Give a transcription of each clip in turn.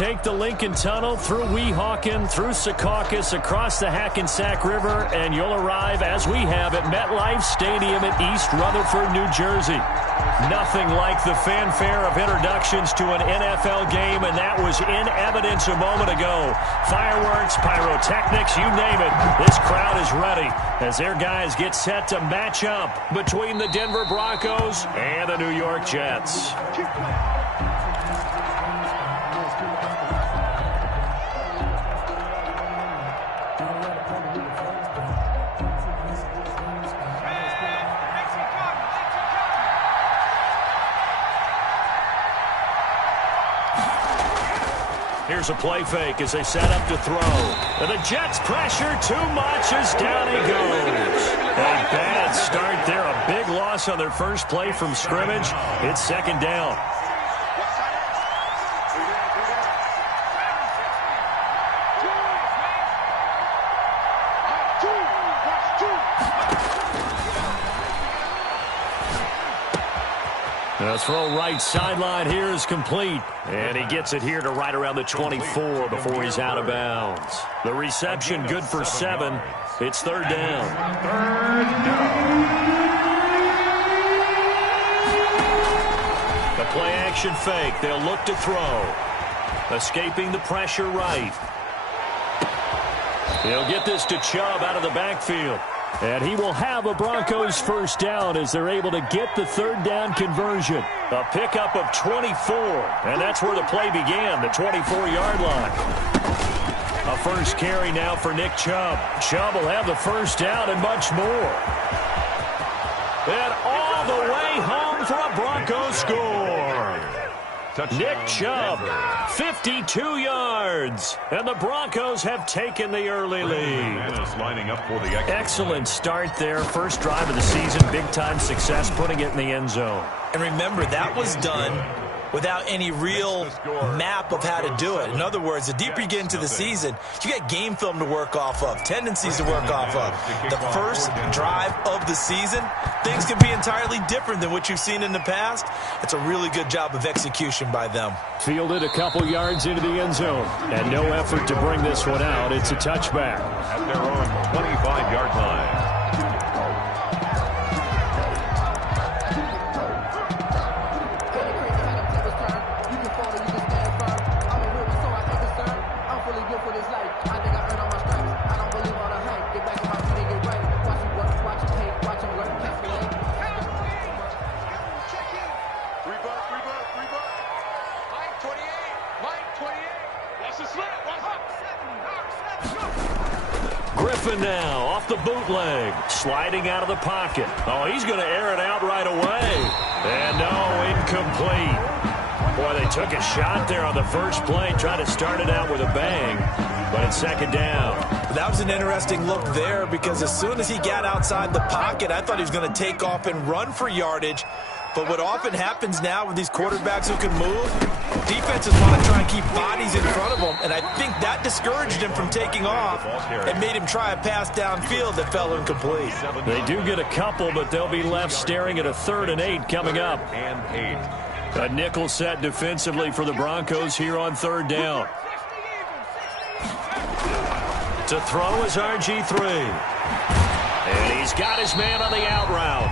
take the Lincoln Tunnel through Weehawken, through Secaucus, across the Hackensack River, and you'll arrive, as we have, at MetLife Stadium at East Rutherford, New Jersey. Nothing like the fanfare of introductions to an NFL game, and that was in evidence a moment ago. Fireworks, pyrotechnics, you name it. This crowd is ready as their guys get set to match up between the Denver Broncos and the New York Jets. Here's a play fake as they set up to throw. And the Jets pressure too much as down he goes. A bad start there. A big loss on their first play from scrimmage. It's second down. The throw right sideline here is complete. And he gets it here to right around the 24 before he's out of bounds. The reception good for 7. It's third down. The play action fake. They'll look to throw. Escaping the pressure right. He'll get this to Chubb out of the backfield. And he will have a Broncos first down as they're able to get the third down conversion. A pickup of 24, and that's where the play began, the 24-yard line. A first carry now for Nick Chubb. Chubb will have the first down and much more. And all the way home for a Broncos score. Nick Chubb, 52 yards, and the Broncos have taken the early lead. Excellent start there. First drive of the season, big-time success, putting it in the end zone. And remember, that was done without any real map of how to do it. In other words, the deeper you get into the season, you got game film to work off of, tendencies to work off of. The first drive of the season, things can be entirely different than what you've seen in the past. It's a really good job of execution by them. Fielded a couple yards into the end zone, and no effort to bring this one out. It's a touchback. At their own 25-yard line. Griffin now off the bootleg, sliding out of the pocket. Oh, he's going to air it out right away. And no, incomplete. Boy, they took a shot there on the first play, trying to start it out with a bang, but it's second down. That was an interesting look there because as soon as he got outside the pocket, I thought he was going to take off and run for yardage. But what often happens now with these quarterbacks who can move, defenses want to try and keep bodies in front of them, and I think that discouraged him from taking off and made him try a pass downfield that fell incomplete. They do get a couple, but they'll be left staring at a 3rd and 8 coming up. A nickel set defensively for the Broncos here on 3rd down. To throw is RG3. And he's got his man on the out route.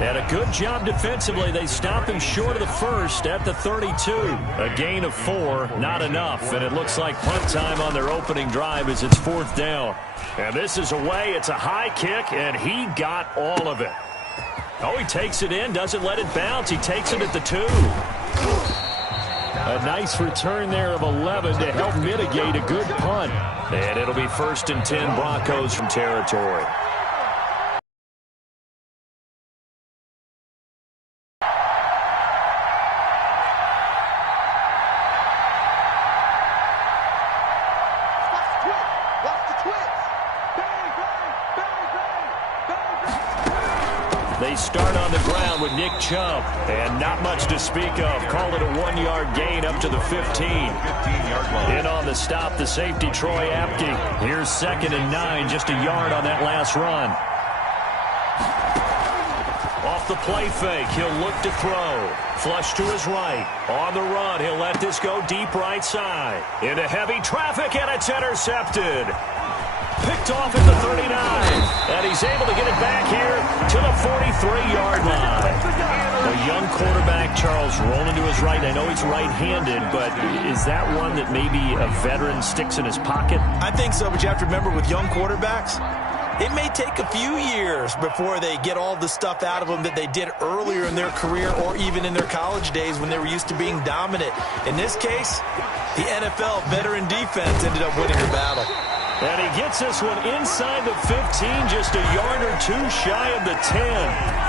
And a good job defensively. They stop him short of the first at the 32. A gain of 4, not enough. And it looks like punt time on their opening drive as it's 4th down. And this is away. It's a high kick, and he got all of it. Oh, he takes it in, doesn't let it bounce. He takes it at the 2. A nice return there of 11 to help mitigate a good punt. And it'll be 1st and 10 Broncos from territory. They start on the ground with Nick Chubb, and not much to speak of. Call it a 1-yard gain up to the 15. 15-yard line. In on the stop, the safety, Troy Apke. Here's 2nd and 9, just a yard on that last run. off the play fake. He'll look to throw. Flush to his right. On the run, he'll let this go deep right side. Into heavy traffic, and it's intercepted. Picked off at the 39. And he's able to get it back here to the 43-yard line. A young quarterback, Charles, rolling to his right. I know he's right-handed, but is that one that maybe a veteran sticks in his pocket? I think so, but you have to remember with young quarterbacks, it may take a few years before they get all the stuff out of them that they did earlier in their career or even in their college days when they were used to being dominant. In this case, the NFL veteran defense ended up winning the battle. And he gets this one inside the 15, just a yard or two shy of the 10.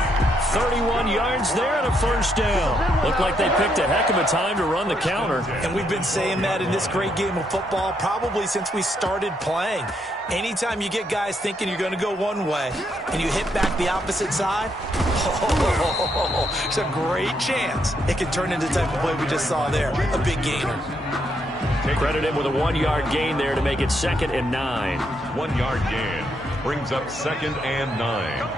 31 yards there and a first down. Looked like they picked a heck of a time to run the counter. And we've been saying that in this great game of football probably since we started playing. Anytime you get guys thinking you're going to go one way and you hit back the opposite side, it's a great chance it can turn into the type of play we just saw there, a big gainer. Credit him with a 1-yard gain there to make it 2nd and 9. 1-yard gain brings up 2nd and 9.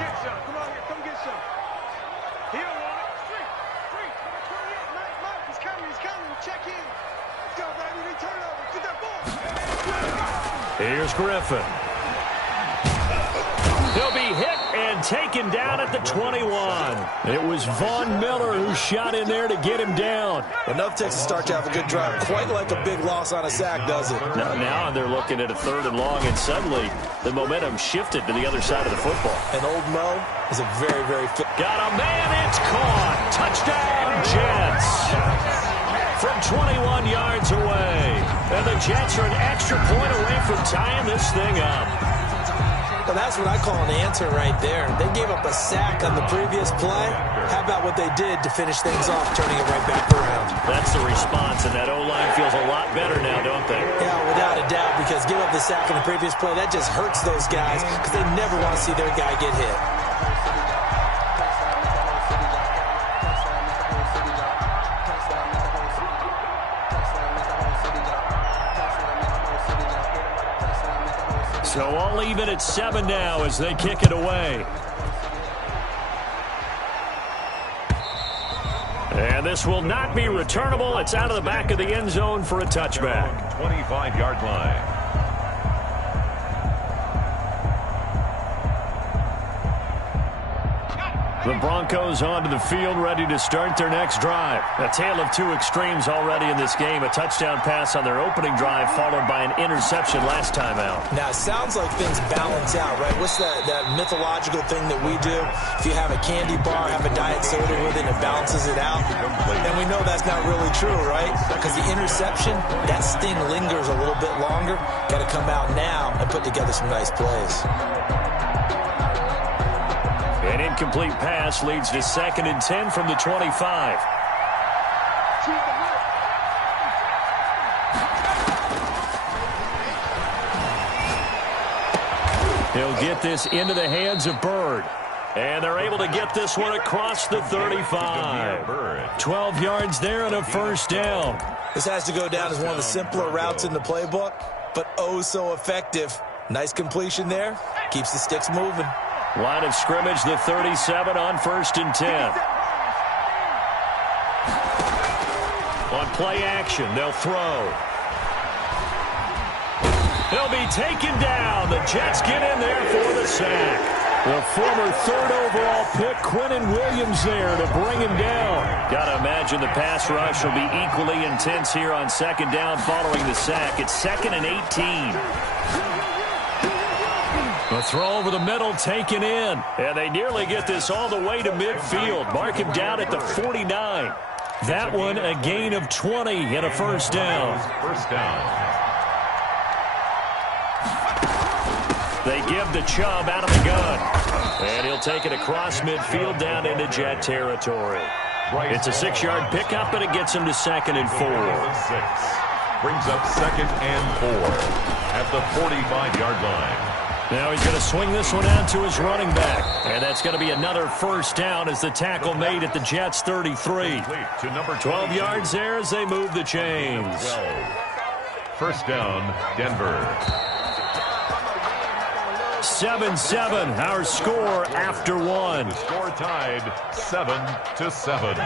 Here's Griffin. He'll be hit and taken down at the 21. It was Von Miller who shot in there to get him down. Enough takes to start to have a good drive. Quite like a big loss on a sack, does it? Now they're looking at a 3rd and long, and suddenly the momentum shifted to the other side of the football. And Old Mo is a very, very fit. Got a man, it's caught. Touchdown, Jets. From 21 yards away. And the Jets are an extra point away from tying this thing up. Well, that's what I call an answer right there. They gave up a sack on the previous play. How about what they did to finish things off, turning it right back around? That's the response, and that O-line feels a lot better now, don't they? Yeah, without a doubt, because give up the sack on the previous play, that just hurts those guys because they never want to see their guy get hit. So all even at 7 now as they kick it away. And this will not be returnable. It's out of the back of the end zone for a touchback. 25-yard line. The Broncos onto the field, ready to start their next drive. A tale of two extremes already in this game. A touchdown pass on their opening drive, followed by an interception last time out. Now, it sounds like things balance out, right? What's that mythological thing that we do? If you have a candy bar, have a diet soda with it, and it balances it out. And we know that's not really true, right? Because the interception, that sting lingers a little bit longer. Got to come out now and put together some nice plays. An incomplete pass leads to 2nd and 10 from the 25. He'll get this into the hands of Bird. And they're able to get this one across the 35. 12 yards there and a first down. This has to go down as one of the simpler routes in the playbook, but oh so effective. Nice completion there. Keeps the sticks moving. Line of scrimmage, the 37 on 1st and 10. On play action, they'll throw. He'll be taken down. The Jets get in there for the sack. The former 3rd overall pick, Quinnen Williams, there to bring him down. Got to imagine the pass rush will be equally intense here on 2nd down following the sack. It's 2nd and 18. The throw over the middle taken in. And they nearly get this all the way to midfield. Mark him down at the 49. That one a gain of 20 and a first down. First down. They give the Chubb out of the gun. And he'll take it across midfield down into Jet territory. It's a 6-yard pickup, and it gets him to 2nd and 4. Brings up 2nd and 4 at the 45-yard line. Now he's going to swing this one out to his running back. And that's going to be another first down as the tackle made at the Jets 33. 12 yards there as they move the chains. First down, Denver. 7-7, our score after one. The score tied 7-7.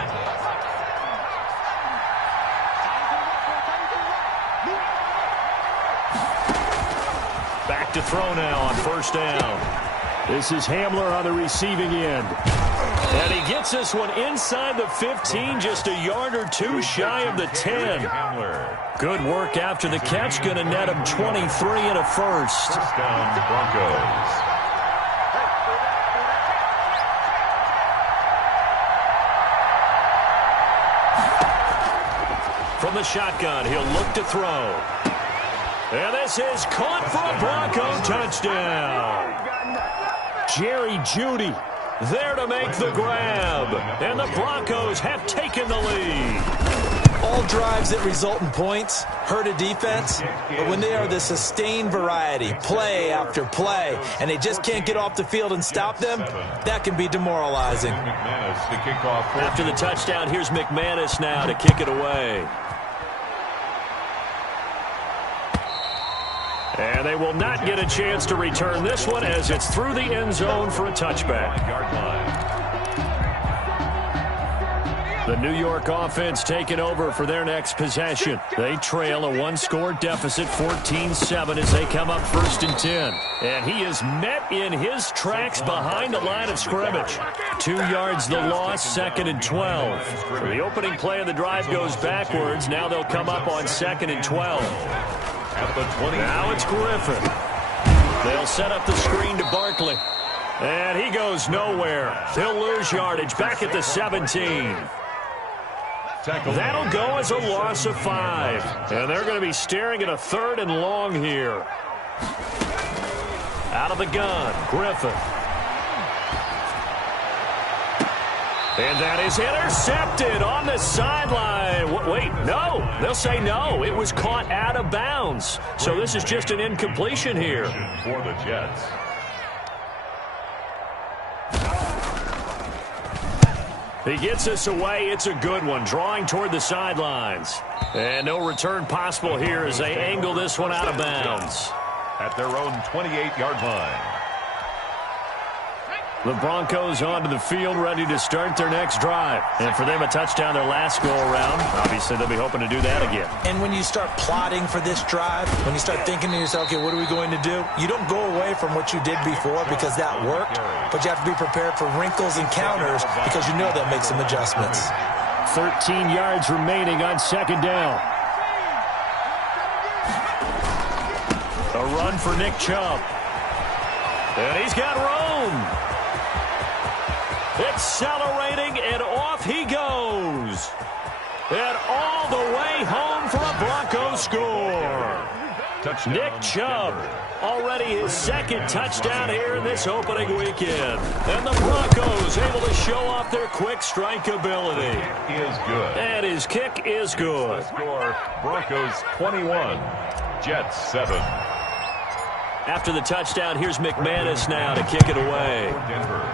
Back to throw now on first down. This is Hamler on the receiving end. And he gets this one inside the 15, just a yard or two shy of the 10. Good work after the catch, going to net him 23 and a first. First down, Broncos. From the shotgun, he'll look to throw. And this is caught for a Bronco touchdown. Jerry Jeudy there to make the grab. And the Broncos have taken the lead. All drives that result in points hurt a defense, but when they are the sustained variety, play after play, and they just can't get off the field and stop them, that can be demoralizing. After the touchdown, here's McManus now to kick it away. And they will not get a chance to return this one as it's through the end zone for a touchback. The New York offense taking over for their next possession. They trail a one-score deficit, 14-7, as they come up 1st and 10. And he is met in his tracks behind the line of scrimmage. 2 yards the loss, 2nd and 12. The opening play of the drive goes backwards. Now they'll come up on 2nd and 12. Now it's Griffin. They'll set up the screen to Barkley. And he goes nowhere. He'll lose yardage back at the 17. That'll go as a loss of 5. And they're going to be staring at a 3rd and long here. Out of the gun, Griffin. And that is intercepted on the sideline. Wait, no. They'll say no. It was caught out of bounds. So this is just an incompletion here. For the Jets. He gets us away. It's a good one. Drawing toward the sidelines. And no return possible here as they angle this one out of bounds. At their own 28-yard line. The Broncos onto the field, ready to start their next drive. And for them, a touchdown their last go-around. Obviously, they'll be hoping to do that again. And when you start plotting for this drive, when you start thinking to yourself, okay, what are we going to do? You don't go away from what you did before because that worked, but you have to be prepared for wrinkles and counters because you know they'll make some adjustments. 13 yards remaining on 2nd down. A run for Nick Chubb. And he's got room. Accelerating, and off he goes. And all the way home for a Broncos score. Touchdown, Nick Chubb, already his 2nd touchdown here in this opening weekend. And the Broncos able to show off their quick strike ability. Is good. And his kick is good. Score, Broncos 21, Jets 7. After the touchdown, here's McManus now to kick it away. Denver.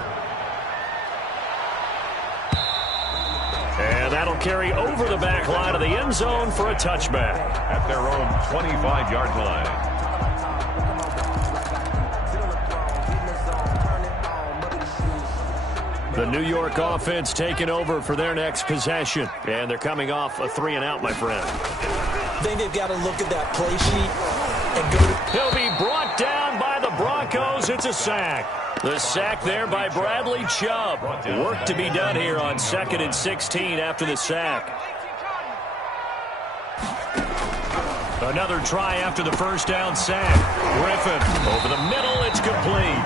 And that'll carry over the back line of the end zone for a touchback. At their own 25-yard line. The New York offense taking over for their next possession. And they're coming off a 3-and-out, my friend. I think they've got to look at that play sheet and go to... He'll be brought down by the Broncos. It's a sack. The sack there by Bradley Chubb. Work to be done here on 2nd and 16 after the sack. Another try after the first down sack. Griffin over the middle. It's complete.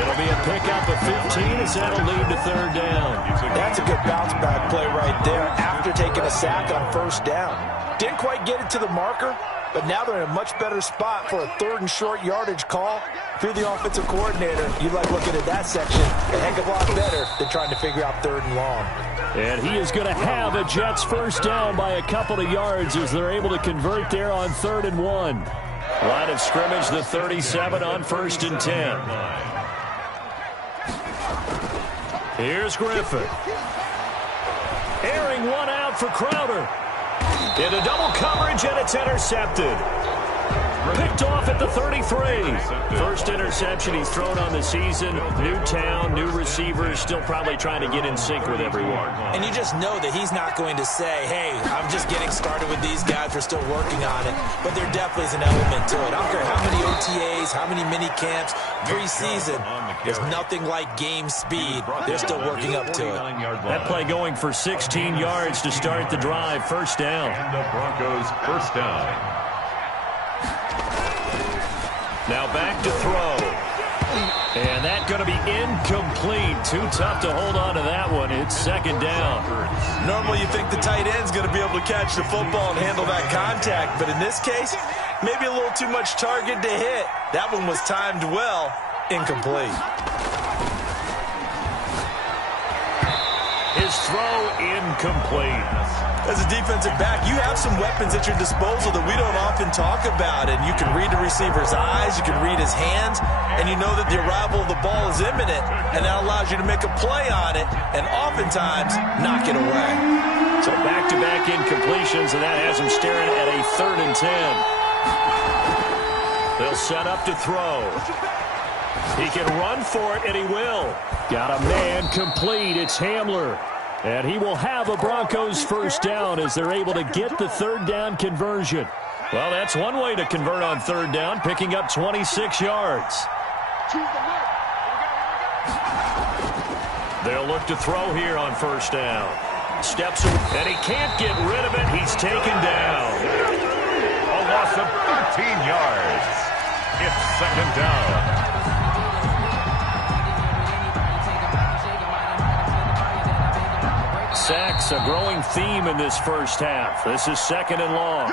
It'll be a pickup of 15 as that'll lead to 3rd down. That's a good bounce back play right there after taking a sack on 1st down. Didn't quite get it to the marker, but now they're in a much better spot for a 3rd and short yardage call. If you're the offensive coordinator, you like looking at that section a heck of a lot better than trying to figure out 3rd and long. And he is going to have a Jets first down by a couple of yards as they're able to convert there on 3rd and 1. Line of scrimmage, the 37 on 1st and 10. Here's Griffin. Airing one out for Crowder. Into double coverage, and it's intercepted. Picked off at the 33. First interception he's thrown on the season. New town, new receivers, still probably trying to get in sync with everyone. And you just know that he's not going to say, hey, I'm just getting started with these guys. We're still working on it. But there definitely is an element to it. I don't care how many OTAs, how many mini camps, preseason. There's nothing like game speed. They're still working up to it. That play going for 16 yards to start the drive. First down. And the Broncos first down. Now back to throw. And that's going to be incomplete. Too tough to hold on to that one. It's second down. Normally you think the tight end's going to be able to catch the football and handle that contact. But in this case, maybe a little too much target to hit. That one was timed well. Incomplete. His throw incomplete. As a defensive back, you have some weapons at your disposal that we don't often talk about. And you can read the receiver's eyes, you can read his hands, and you know that the arrival of the ball is imminent, and that allows you to make a play on it and oftentimes knock it away. So back-to-back incompletions, and that has him staring at a 3rd and 10. They'll set up to throw. He can run for it, and he will. Got a man complete. It's Hamler. And he will have a Broncos first down as they're able to get the 3rd down conversion. Well, that's one way to convert on 3rd down, picking up 26 yards. They'll look to throw here on first down. Steps, and he can't get rid of it. He's taken down. A loss of 13 yards. It's second down. Sacks, a growing theme in this first half. This is 2nd and long.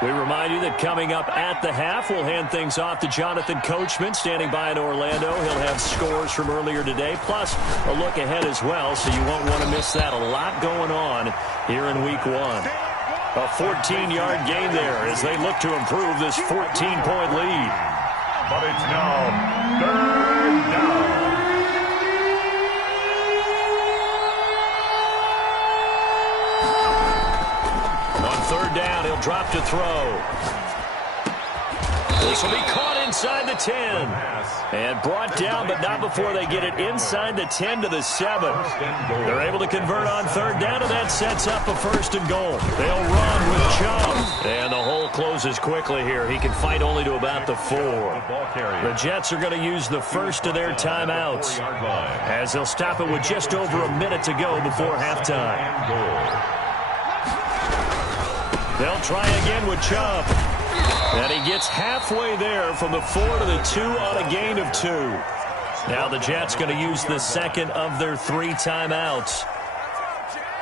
We remind you that coming up at the half, we'll hand things off to Jonathan Coachman, standing by in Orlando. He'll have scores from earlier today, plus a look ahead as well, so you won't want to miss that. A lot going on here in Week 1. A 14-yard gain there as they look to improve this 14-point lead. But it's now 3rd down. On 3rd down, he'll drop to throw. This will be caught inside the 10. And brought down, but not before they get it inside the 10 to the 7. They're able to convert on 3rd down, and that sets up a 1st and goal. They'll run with Chubb. And the hole closes quickly here. He can fight only to about the 4. The Jets are going to use the first of their timeouts as they'll stop it with just over a minute to go before halftime. They'll try again with Chubb. And he gets halfway there from the 4 to the 2 on a gain of 2. Now the Jets going to use the 2nd of their 3 timeouts,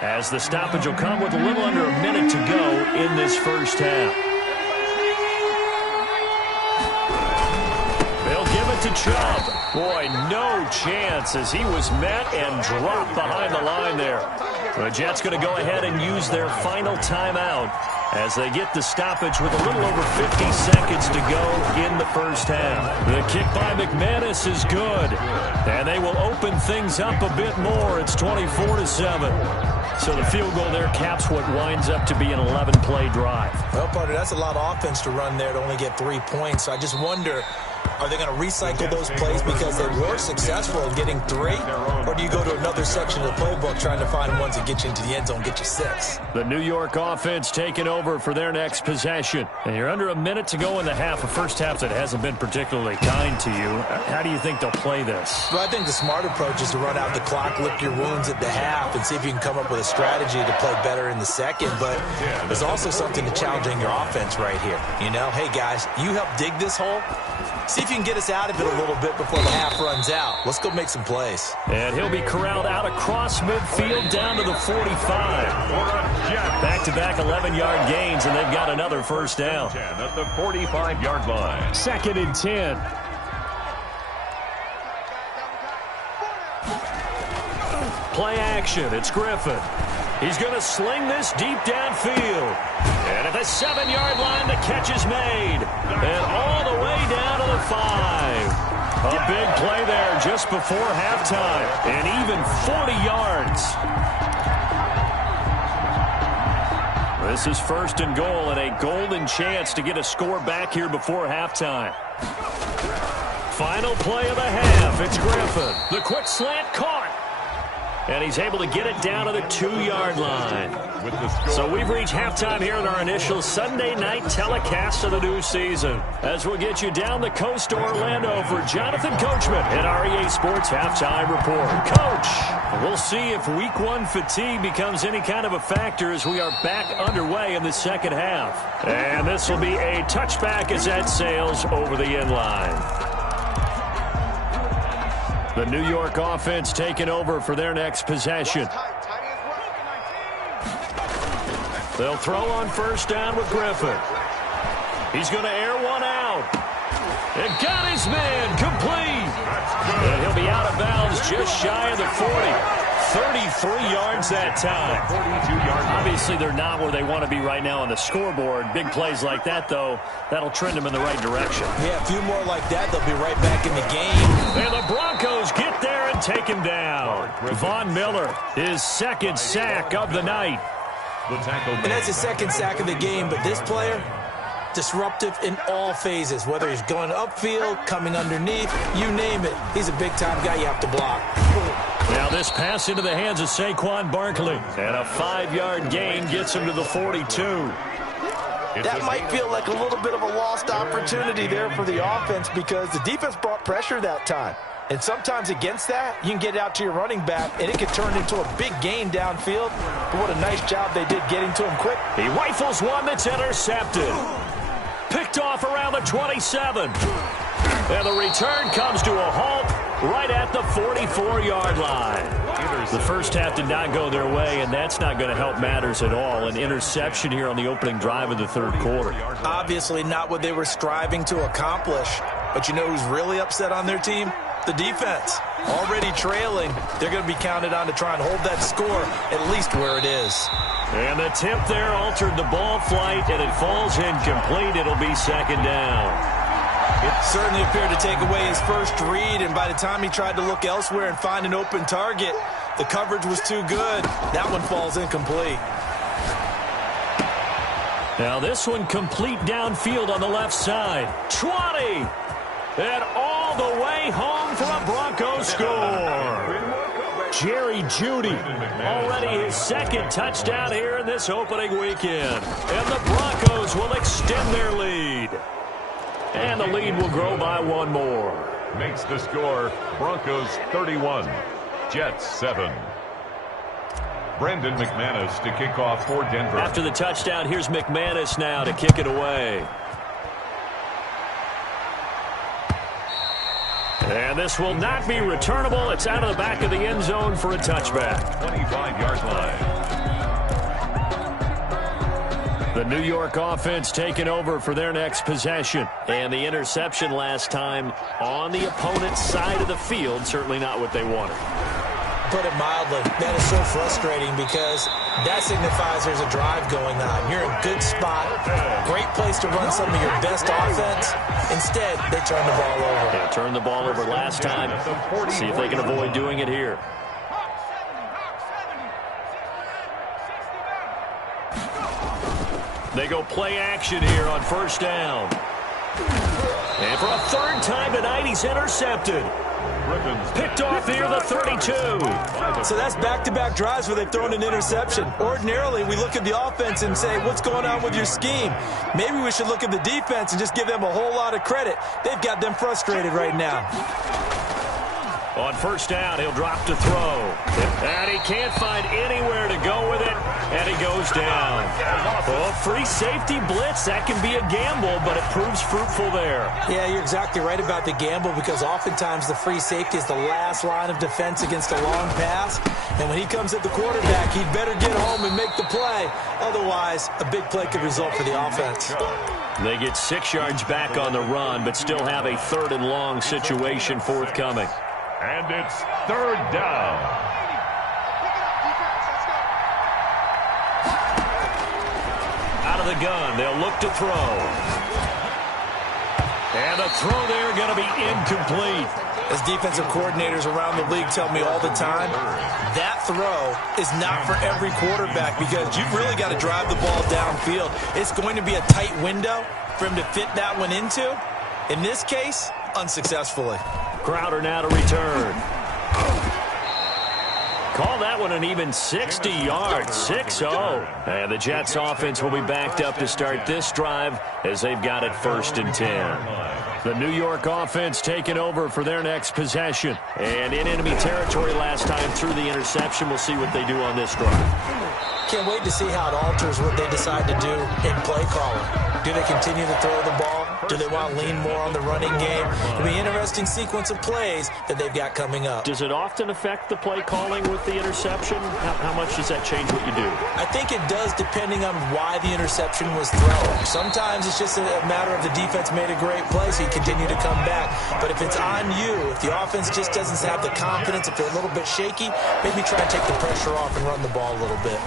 as the stoppage will come with a little under a minute to go in this first half. They'll give it to Chubb. Boy, no chance as he was met and dropped behind the line there. The Jets going to go ahead and use their final timeout as they get the stoppage with a little over 50 seconds to go in the first half. The kick by McManus is good, and they will open things up a bit more. It's 24-7. So the field goal there caps what winds up to be an 11-play drive. Well, partner, that's a lot of offense to run there to only get 3 points. So I just wonder, are they going to recycle those plays because they were successful in getting 3? Or do you go to another section of the playbook trying to find ones that get you into the end zone, get you 6? The New York offense taking over for their next possession. And you're under a minute to go in the half, a first half that hasn't been particularly kind to you. How do you think they'll play this? Well, I think the smart approach is to run out the clock, lick your wounds at the half, and see if you can come up with a strategy to play better in the second. But there's also something to challenging your offense right here. You know, hey, guys, you help dig this hole. See if you can get us out of it a little bit before the half runs out. Let's go make some plays. And he'll be corralled out across midfield down to the 45. Back-to-back 11-yard gains, and they've got another first down. At the 45-yard line. 2nd and 10. Play action. It's Griffin. He's going to sling this deep downfield. And at the 7-yard line, the catch is made. And all the way down to the 5. A big play there just before halftime. And even 40 yards. This is 1st and goal and a golden chance to get a score back here before halftime. Final play of the half. It's Griffin. The quick slant caught. And he's able to get it down to the 2-yard line. So we've reached halftime here in our initial Sunday night telecast of the new season. As we'll get you down the coast to Orlando for Jonathan Coachman at REA Sports Halftime Report. Coach, we'll see if Week 1 fatigue becomes any kind of a factor as we are back underway in the second half. And this will be a touchback as that sails over the end line. The New York offense taking over for their next possession. They'll throw on 1st down with Griffin. He's going to air one out. And got his man complete. And he'll be out of bounds just shy of the 40. 33 yards that time. Obviously, they're not where they want to be right now on the scoreboard. Big plays like that, though, that'll trend them in the right direction. Yeah, a few more like that, they'll be right back in the game. And the Broncos get there and take him down. Von Miller, his 2nd sack of the night. And that's his 2nd sack of the game, but this player, disruptive in all phases, whether he's going upfield, coming underneath, you name it. He's a big-time guy you have to block. Now this pass into the hands of Saquon Barkley. And a 5-yard gain gets him to the 42. That might feel like a little bit of a lost opportunity there for the offense because the defense brought pressure that time. And sometimes against that, you can get out to your running back, and it can turn into a big gain downfield. But what a nice job they did getting to him quick. He rifles one that's intercepted. Picked off around the 27. And the return comes to a halt right at the 44-yard line. The first half did not go their way, and that's not going to help matters at all. An interception here on the opening drive of the 3rd quarter. Obviously not what they were striving to accomplish. But you know who's really upset on their team? The defense. Already trailing, they're going to be counted on to try and hold that score at least where it is. And the tip there altered the ball flight, and it falls incomplete. It'll be 2nd down. It certainly appeared to take away his first read, and by the time he tried to look elsewhere and find an open target, the coverage was too good. That one falls incomplete. Now this one complete downfield on the left side. 20! And all the way home for a Broncos score. Jerry Jeudy, already his 2nd touchdown here in this opening weekend. And the Broncos will extend their lead. And the lead will grow by 1 more. Makes the score Broncos 31, Jets 7. Brendan McManus to kick off for Denver. After the touchdown, here's McManus now to kick it away. And this will not be returnable. It's out of the back of the end zone for a touchback. 25-yard line. The New York offense taking over for their next possession. And the interception last time on the opponent's side of the field. Certainly not what they wanted. Put it mildly, that is so frustrating because that signifies there's a drive going on. You're in a good spot, great place to run some of your best offense. Instead, they turn the ball over. Yeah, turned the ball over last time. See if they can avoid doing it here. They go play action here on 1st down. And for a 3rd time tonight, he's intercepted. Picked off near the 32. So that's back-to-back drives where they've thrown an interception. Ordinarily, we look at the offense and say, what's going on with your scheme? Maybe we should look at the defense and just give them a whole lot of credit. They've got them frustrated right now. On 1st down, he'll drop to throw. And he can't find anywhere to go with it. And he goes down. Oh, free safety blitz. That can be a gamble, but it proves fruitful there. Yeah, you're exactly right about the gamble because oftentimes the free safety is the last line of defense against a long pass. And when he comes at the quarterback, he'd better get home and make the play. Otherwise, a big play could result for the offense. They get 6 yards back on the run, but still have a 3rd and long situation forthcoming. And it's 3rd down. Out of the gun, they'll look to throw. And the throw there going to be incomplete. As defensive coordinators around the league tell me all the time, that throw is not for every quarterback because you've really got to drive the ball downfield. It's going to be a tight window for him to fit that one into. In this case, unsuccessfully. Crowder now to return. Call that one an even 60 yards, 6-0. And the Jets offense will be backed up to start this drive as they've got it 1st and 10. The New York offense taking over for their next possession. And in enemy territory last time through the interception. We'll see what they do on this drive. Can't wait to see how it alters what they decide to do in play calling. Do they continue to throw the ball? Do they want to lean more on the running game? It'll be an interesting sequence of plays that they've got coming up. Does it often affect the play calling with the interception? How much does that change what you do? I think it does depending on why the interception was thrown. Sometimes it's just a matter of the defense made a great play, so you continue to come back. But if it's on you, if the offense just doesn't have the confidence, if they're a little bit shaky, maybe try and take the pressure off and run the ball a little bit.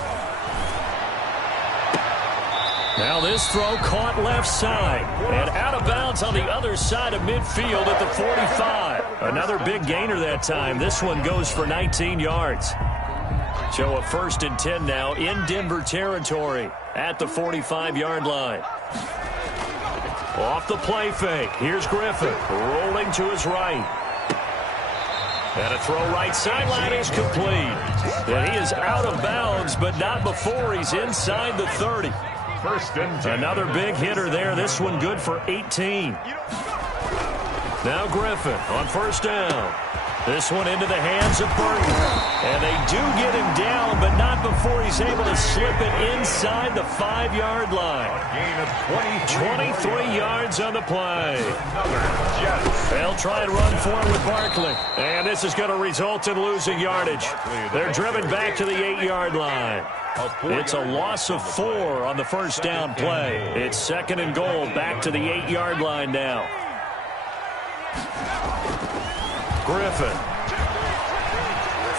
Now this throw caught left side and out of bounds on the other side of midfield at the 45. Another big gainer that time. This one goes for 19 yards. So a 1st and 10 now in Denver territory at the 45-yard line. Off the play fake. Here's Griffin rolling to his right. And a throw right sideline is complete. And he is out of bounds, but not before he's inside the 30. 1st and 10. Another big hitter there. This one good for 18. Now Griffin on 1st down. This one into the hands of Burton. And they do get him down, but not before he's able to slip it inside the 5-yard line. Gain of 23 yards on the play. Jets. They'll try and run for it with Barkley. And this is going to result in losing yardage. They're driven back to the 8-yard line. It's a loss of 4 on the 1st down play. It's 2nd and goal back to the 8-yard line now. Griffin.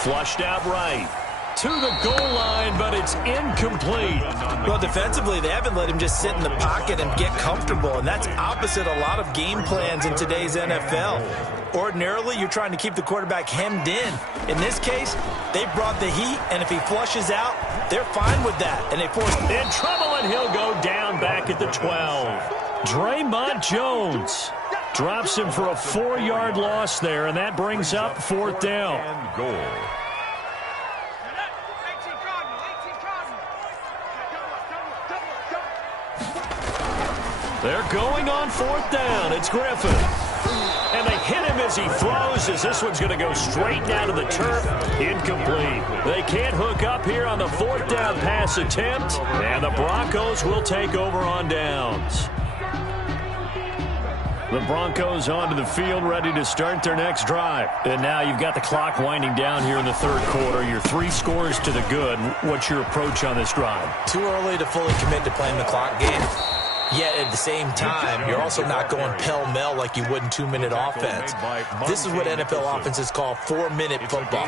Flushed out right. To the goal line, but it's incomplete. Well, defensively, they haven't let him just sit in the pocket and get comfortable, and that's opposite a lot of game plans in today's NFL. Ordinarily, you're trying to keep the quarterback hemmed in. In this case, they brought the heat, and if he flushes out, they're fine with that, and they force him in trouble, and he'll go down back at the 12. Draymond Jones drops him for a 4-yard loss there, and that brings up 4th down. And goal. They're going on 4th down. It's Griffin. And they hit him as he throws, as this one's going to go straight down to the turf. Incomplete. They can't hook up here on the 4th down pass attempt, and the Broncos will take over on downs. The Broncos onto the field, ready to start their next drive. And now you've got the clock winding down here in the 3rd quarter. You're 3 scores to the good. What's your approach on this drive? Too early to fully commit to playing the clock game. Yet at the same time, you're also not going pell-mell like you would in 2-minute offense. This is what NFL offenses call 4-minute football.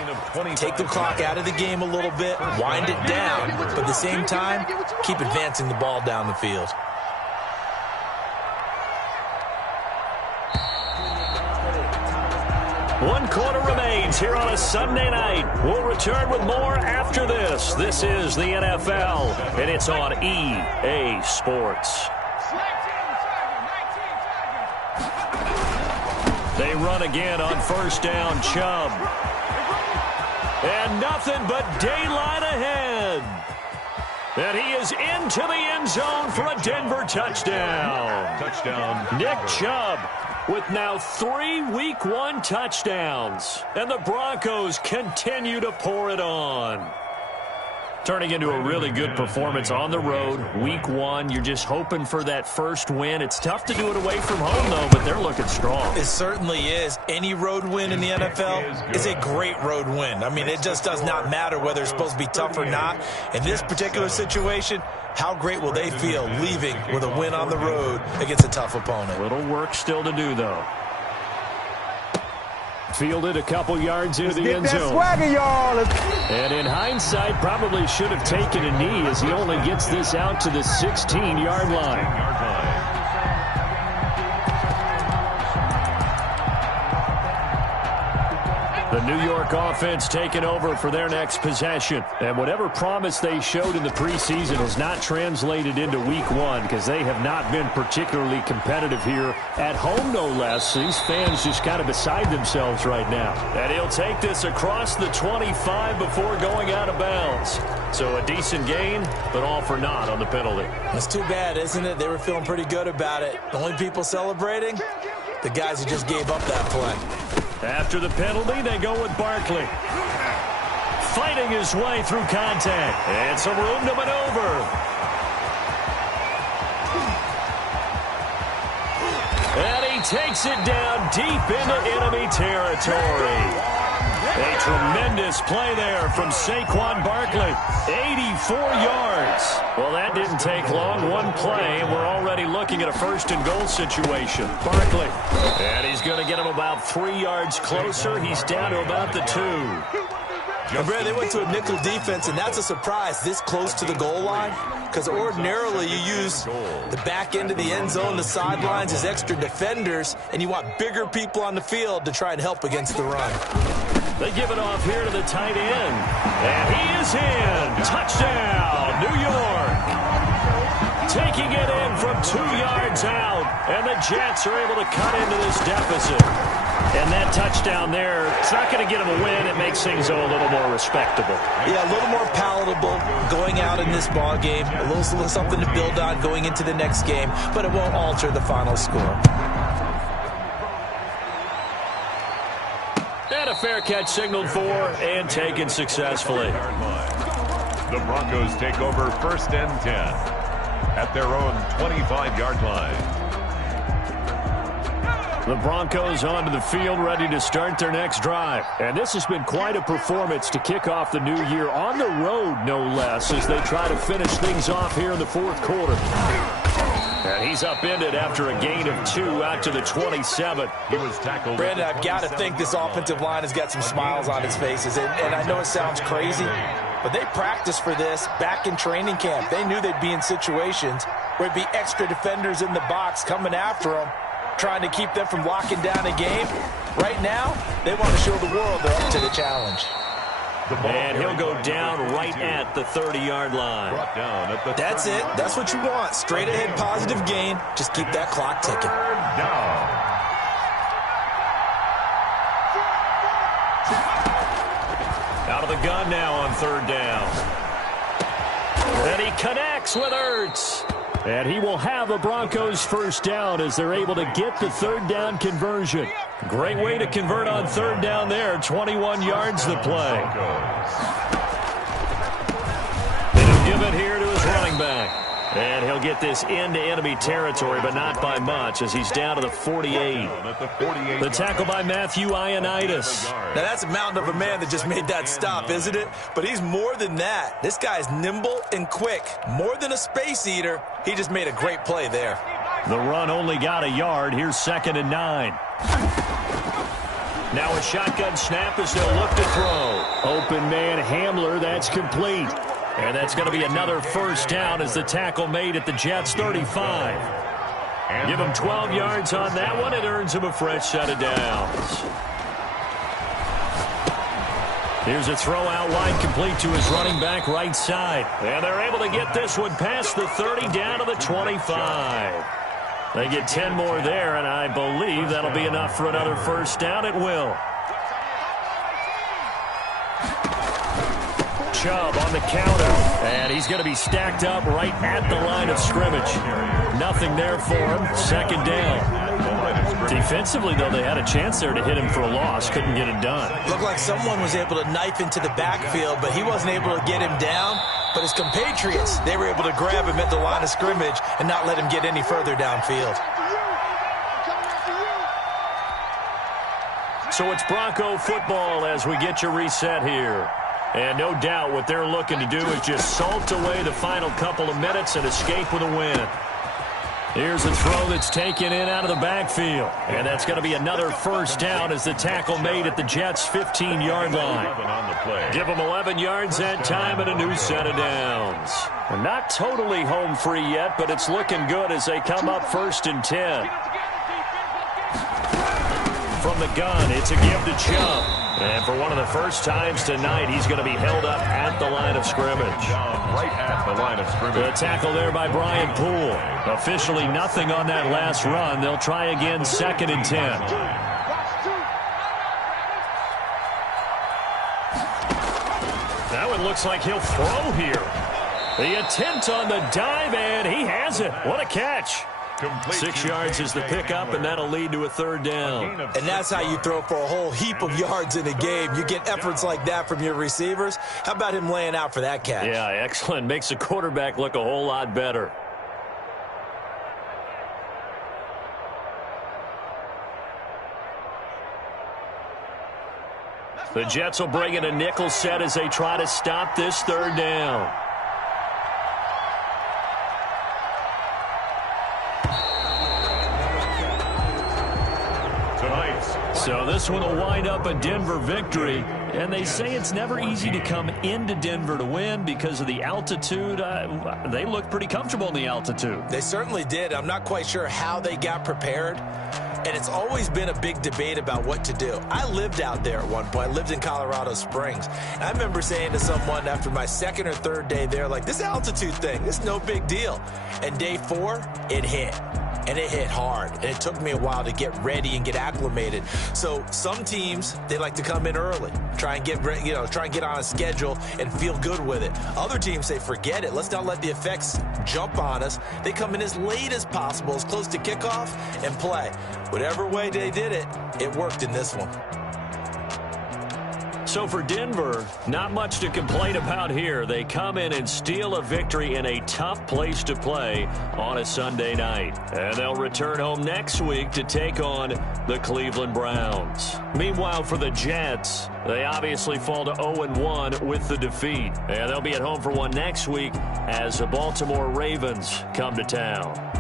Take the clock out of the game a little bit, wind it down, but at the same time, keep advancing the ball down the field. One quarter remains here on a Sunday night. We'll return with more after this. This is the NFL, and it's on EA Sports. They run again on 1st down, Chubb. And nothing but daylight ahead. And he is into the end zone for a Denver touchdown. Touchdown. Nick Chubb with now 3 Week 1 touchdowns. And the Broncos continue to pour it on. Turning into a really good performance on the road. Week 1, you're just hoping for that first win. It's tough to do it away from home, though, but they're looking strong. It certainly is. Any road win in the NFL is a great road win. I mean, it just does not matter whether it's supposed to be tough or not. In this particular situation, how great will they feel leaving with a win on the road against a tough opponent? A little work still to do, though. Fielded a couple yards into the end zone. Swagger, y'all. And in hindsight, probably should have taken a knee as he only gets this out to the 16-yard line. The New York offense taking over for their next possession. And whatever promise they showed in the preseason has not translated into week one because they have not been particularly competitive here at home, no less. These fans just kind of beside themselves right now. And he'll take this across the 25 before going out of bounds. So a decent gain, but all for naught on the penalty. That's too bad, isn't it? They were feeling pretty good about it. The only people celebrating, the guys who just gave up that play. After the penalty, they go with Barkley. Fighting his way through contact. And some room to maneuver. And he takes it down deep into enemy territory. A tremendous play there from Saquon Barkley. 84 yards. Well, that didn't take long. One play, and we're already looking at a first-and-goal situation. Barkley. And he's going to get him about 3 yards closer. He's down to about the 2. And Brad, they went to a nickel defense, and that's a surprise this close to the goal line. Because ordinarily you use the back end of the end zone, the sidelines as extra defenders, and you want bigger people on the field to try and help against the run. They give it off here to the tight end. And he is in. Touchdown, New York. Taking it in from 2 yards out. And the Jets are able to cut into this deficit. And that touchdown there, it's not going to get them a win. It makes things a little more respectable. Yeah, a little more palatable going out in this ball game. A little something to build on going into the next game. But it won't alter the final score. And a fair catch signaled for and taken successfully. The Broncos take over 1st and 10 at their own 25-yard line. The Broncos onto the field, ready to start their next drive. And this has been quite a performance to kick off the new year on the road, no less, as they try to finish things off here in the fourth quarter. And he's upended after a gain of 2 out to the 27. He was tackled. Brandon, I've got to think this offensive line has got some smiles on its faces. And I know it sounds crazy, but they practiced for this back in training camp. They knew they'd be in situations where it'd be extra defenders in the box coming after them, trying to keep them from locking down a game. Right now, they want to show the world they're up to the challenge. And he'll go down right at the 30-yard line. That's it. That's what you want. Straight ahead positive gain. Just keep that clock ticking. Out of the gun now on 3rd down. And he connects with Ertz. And he will have a Broncos 1st down as they're able to get the 3rd down conversion. Great way to convert on 3rd down there. 21 yards the play. And he'll give it here to his running back. And he'll get this into enemy territory, but not by much, as he's down to the 48. The tackle by Matthew Ioannidis. Now, that's a mountain of a man that just made that stop, isn't it? But he's more than that. This guy's nimble and quick. More than a space eater. He just made a great play there. The run only got a yard. Here's 2nd and 9. Now a shotgun snap as they'll look to throw. Open man Hamler, that's complete. And that's going to be another 1st down as the tackle made at the Jets' 35. Give him 12 yards on that one. It earns him a fresh set of downs. Here's a throw out wide, complete to his running back right side. And they're able to get this one past the 30 down to the 25. They get 10 more there, and I believe that'll be enough for another 1st down. It will. Chubb on the counter, and he's going to be stacked up right at the line of scrimmage. Nothing there for him. 2nd down. Defensively, though, they had a chance there to hit him for a loss. Couldn't get it done. Looked like someone was able to knife into the backfield, but he wasn't able to get him down. But his compatriots, they were able to grab him at the line of scrimmage and not let him get any further downfield. So it's Bronco football as we get you reset here. And no doubt what they're looking to do is just salt away the final couple of minutes and escape with a win. Here's a throw that's taken in out of the backfield. And that's going to be another 1st down as the tackle made at the Jets' 15-yard line. Give them 11 yards that time and a new set of downs. They're not totally home free yet, but it's looking good as they come up 1st and 10. From the gun, it's a give to Chubb. And for one of the first times tonight, he's going to be held up at the line of scrimmage. Right at the line of scrimmage. The tackle there by Brian Poole. Officially nothing on that last run. They'll try again, 2nd and 10. That one looks like he'll throw here. The attempt on the dive, and he has it. What a catch. 6 yards is the pickup, and that'll lead to a 3rd down. And that's how you throw for a whole heap of yards in a game. You get efforts like that from your receivers. How about him laying out for that catch? Yeah, excellent. Makes the quarterback look a whole lot better. The Jets will bring in a nickel set as they try to stop this 3rd down. So this one will wind up a Denver victory. And they say it's never easy to come into Denver to win because of the altitude. They look pretty comfortable in the altitude. They certainly did. I'm not quite sure how they got prepared. And it's always been a big debate about what to do. I lived out there at one point. I lived in Colorado Springs. And I remember saying to someone after my 2nd or 3rd day there, like, this altitude thing, this is no big deal. And day 4, it hit. And it hit hard. And it took me a while to get ready and get acclimated. So some teams, they like to come in early, try and get on a schedule and feel good with it. Other teams say, forget it. Let's not let the effects jump on us. They come in as late as possible, as close to kickoff, and play. Whatever way they did it, it worked in this one. So for Denver, not much to complain about here. They come in and steal a victory in a tough place to play on a Sunday night. And they'll return home next week to take on the Cleveland Browns. Meanwhile, for the Jets, they obviously fall to 0-1 with the defeat. And they'll be at home for one next week as the Baltimore Ravens come to town.